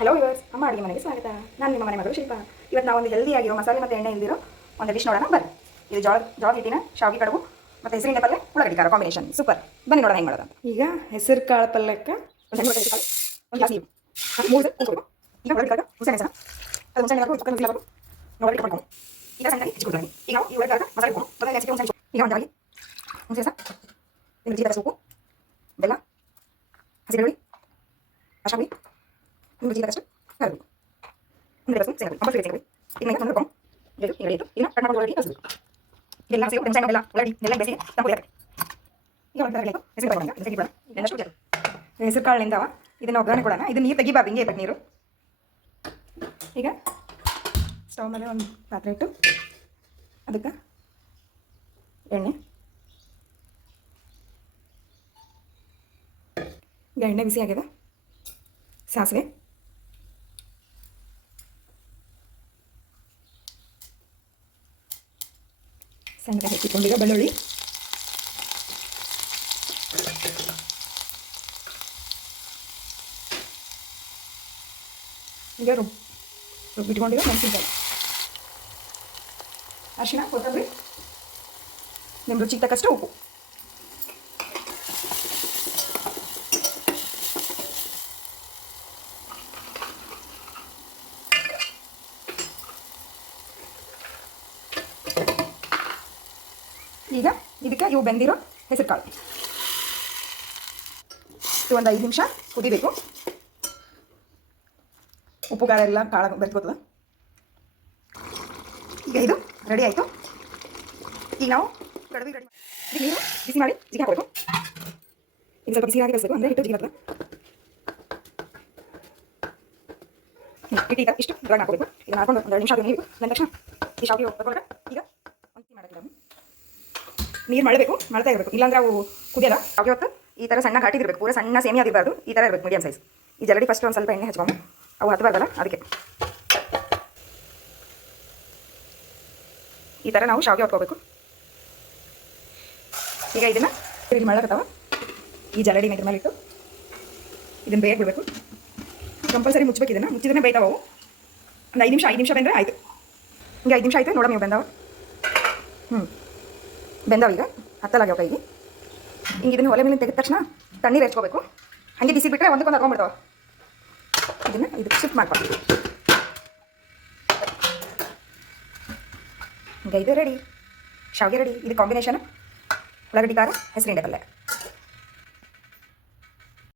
Hello yours, ಅಮ್ಮ ಅಡುಗೆ ಮನೆಗೆ ಸ್ವಾಗತ. ನಾನು ನಿಮ್ಮ ಮನೆ ಮಗಳು ಶಿಲ್ಪ. ಇವತ್ತು ನಾವು ಒಂದು ಹೆಲ್ದಿಯಾಗಿರೋ ಮಸಾಲೆ ಮತ್ತು ಎಣ್ಣೆ ಇಲ್ದಿರೋ ಒಂದು ಡಿಶ್ ನೋಡೋಣ ಬರ್ರಿ. ಇದು ಜೋಳ ಹಿಟ್ಟಿನ ಶಾವಿಗೆ ಕಡುಬು ಮತ್ತು ಹೆಸರಿನ ಪಲ್ಯ ಉಳ್ಳಾಗಡ್ಡಿ ಖಾರ ಕಾಂಬಿನೇಷನ್ ಸೂಪರ್. ಬನ್ನಿ ನೋಡೋಣ ಹೆಂಗೆ ಮಾಡೋದು ಅಂತ. ಈಗ ಹೆಸರು ಕಾಳು ಪಲ್ಯಕ್ಕೆ ಒಂದು ಗ್ಲಾಸ್ ನೀರು, 3 ಉಪ್ಪು, ಈಗ ಉಳ್ಳಾಗಡ್ಡಿ ಹುಸೆನೆ ಸಹ ಅದು ಹುಸೆನೆ ನೋಡಿ ಇಟ್ಕೊಂಡು ಈಗ ಸಣ್ಣದಾಗಿ ಹೆಚ್ಚಿಕೊಡ್ತೀನಿ. ಈಗ ನಾವು ಈ ಉಳ್ಳಾಗಡ್ಡಿ ಮಸಾಲೆ ಇಟ್ಕೊಂಡು ತೊಂದರೆ ನೆಕ್ಸ್ಟ್ ಹುಸೆನೆ ಈಗ ಒಂದಾಗಿ ಹುಣಸೆ ಸಹ ನಿಮ್ಗೆ ಜೀರಿಗೆ ಸೊಪ್ಪು, ಬೆಲ್ಲ, ಹಸಿ ಬೆಳ್ಳುಳ್ಳಿ, ಅರ್ಶಿನ ಪುಡಿ, ನಿಮ್ಗೆ ಜೀರಿಗಷ್ಟು ಕರಬೇಕು, ಒಂದು ಬಸ್ಸು ಸೇರಿಕೊಳ್ಳಿ, ಕಂಪಲ್ಸರಿ ಸೇರಿಕೊಳ್ಳಿ. ಈಗ ನೆಕ್ಸ್ಟ್ ಒಂದು ಹೇಳಿದ್ದು ಇದನ್ನು ಕಟ್ ಮಾಡ್ಕೊಂಡು ಒಳಗಡೆ ಕಳಿಸಬೇಕು. ಇದೆಲ್ಲ ಸೇರಿ ಬೆಂಚ ಎಲ್ಲ ಒಳಗಡೆ ಎಲ್ಲ ಬೇಸಿಗೆ ತಂಪು ಇರುತ್ತೆ. ಈಗ ಒಂದು ಆಯಿತು ಹೆಸರು ಕಾಳು ಹೆಸರು ಬಿಡೋಣ. ನೆಕ್ಸ್ಟ್ ಹೆಸರು ಕಾಳಿನಿಂದವ ಇದನ್ನು ಒಗ್ಗರಣೆ ಕೊಡೋಣ. ಇದು ನೀರು ತೆಗಿಬಾರ್ದು, ಹಿಂಗೆ ಇರಬೇಕು ನೀರು. ಈಗ ಸ್ಟವ್ ಮೇಲೆ ಒಂದು ಪಾತ್ರೆ ಇಟ್ಟು ಅದಕ್ಕೆ ಎಣ್ಣೆ, ಈಗ ಎಣ್ಣೆ ಬಿಸಿ ಆಗಿದೆ. ಸಾಸಿವೆ, ಸಣ್ಣದಾಗಿ ಹೆಚ್ಚಿಕೊಂಡಿರೋ ಬೆಳ್ಳುಳ್ಳಿ, ಈಗ ರುಬ್ಬಿಟ್ಕೊಂಡಿರೋ ಮೆಣಸಿನಕಾಯಿ, ಅರಿಶಿನ, ಕೊತ್ತಂಬರಿ, ನಿಮ್ಮ ರುಚಿಗೆ ತಕ್ಕಷ್ಟು ಉಪ್ಪು. ಈಗ ಇದಕ್ಕೆ ಇವು ಬೆಂದಿರೋ ಹೆಸರು ಕಾಳು ಇದು ಒಂದು 5 ನಿಮಿಷ ಕುದಿಬೇಕು. ಉಪ್ಪು ಖಾರ ಎಲ್ಲ ಕಾಳು ಬೆರೆಸ್ಕೊತದ. ಈಗ ಇದು ರೆಡಿ ಆಯಿತು. ಈಗ ನಾವು ಕಡುಬಿ ರೆಡಿ ಮಾಡಿ ನೀರು ಬಿಸಿ ಮಾಡಿ ಜಿಗಿ ಹಾಕಬೇಕು. ಇದು ಸ್ವಲ್ಪ ಬಿಸಿ ಆಗಿ ಬೆಳೆಸಬೇಕು, ಅಂದರೆ ಹಿಟ್ಟು ಜಿಗಿ ಹಾಕಲ್ಲ. ಹಿಟ್ಟು ಇಷ್ಟು ಡ್ರಾಗ್ ಹಾಕಬೇಕು. ಇದನ್ನು ಹಾಕೊಂಡು ಒಂದು 2 ನಿಮಿಷ ನೀರು ಬಂದ ತಕ್ಷಣ ಈ ಶಾವಿಗೆ ತಗೊಂಡ್ರೆ ಈಗ ಒಂದು ಮಾಡೋದು. ನೀರು ಮಾಡಬೇಕು, ಮಾಡ್ತಾ ಇರಬೇಕು, ಇಲ್ಲಾಂದ್ರೆ ಅವು ಕುದಿಯಲ್ಲ. ಶಾವಿಗೆ ಹೊತ್ತು ಈ ಥರ ಸಣ್ಣ ಘಾಟಿದಿರಬೇಕು, ಪೂರ ಸಣ್ಣ ಸೇಮಿ ಆಗಿರಬಾರ್ದು, ಈ ಥರ ಇರಬೇಕು, ಮೀಡಿಯಮ್ ಸೈಜ್. ಈ ಜರಡಿ ಫಸ್ಟ್ ಒಂದು ಸ್ವಲ್ಪ ಎಣ್ಣೆ ಹಚ್ಕೊಂಡು ಅವು ಹತ್ತಬಾರ್ದಲ್ಲ, ಅದಕ್ಕೆ ಈ ಥರ ನಾವು ಶಾವಿಗೆ ಹಾಕ್ಕೋಬೇಕು. ಈಗ ಇದನ್ನು ಇಲ್ಲಿ ಮಾಡಕತ್ತಾವ ಈ ಜರಡಿನ ಇದ್ರ ಮೇಲೆ ಇಟ್ಟು ಇದನ್ನು ಬೇಗ ಬಿಡಬೇಕು. ಕಂಪಲ್ಸರಿ ಮುಚ್ಚಬೇಕು. ಇದನ್ನು ಮುಚ್ಚಿದ್ರೆ ಬೇಯ್ತಾವು. ಒಂದು 5 ನಿಮಿಷ ಬೆಂದರೆ ಆಯಿತು. ಈಗ 5 ನಿಮಿಷ ಆಯಿತು ನೋಡೋ ನೀವು ಬೆಂದಾವ. ಬೆಂದಾವ. ಈಗ ಹತ್ತಲಾಗ್ಯಾವ ಕೈಗೆ. ಹಿಂಗೆ ಇದನ್ನು ಒಲೆ ಮೇಲೆ ತೆಗೆದ ತಕ್ಷಣ ತಣ್ಣೀರು ಹೆಚ್ಕೋಬೇಕು. ಹಾಗೆ ಬಿಸಿ ಬಿಟ್ಟರೆ ಒಂದಕ್ಕೊಂದು ಹಾಕೊಂಡ್ಬಿಡ್ತಾವ. ಇದನ್ನು ಇದಕ್ಕೆ ಶಿಫ್ಟ್ ಮಾಡ್ಕೊಂಡು ಈಗ ಇದು ರೆಡಿ, ಶಾವಿಗೆ ರೆಡಿ. ಇದು ಕಾಂಬಿನೇಷನ್ ಉಳ್ಳಾಗಡ್ಡಿ ಖಾರ ಹೆಸರಿನ ಪಲ್ಯ.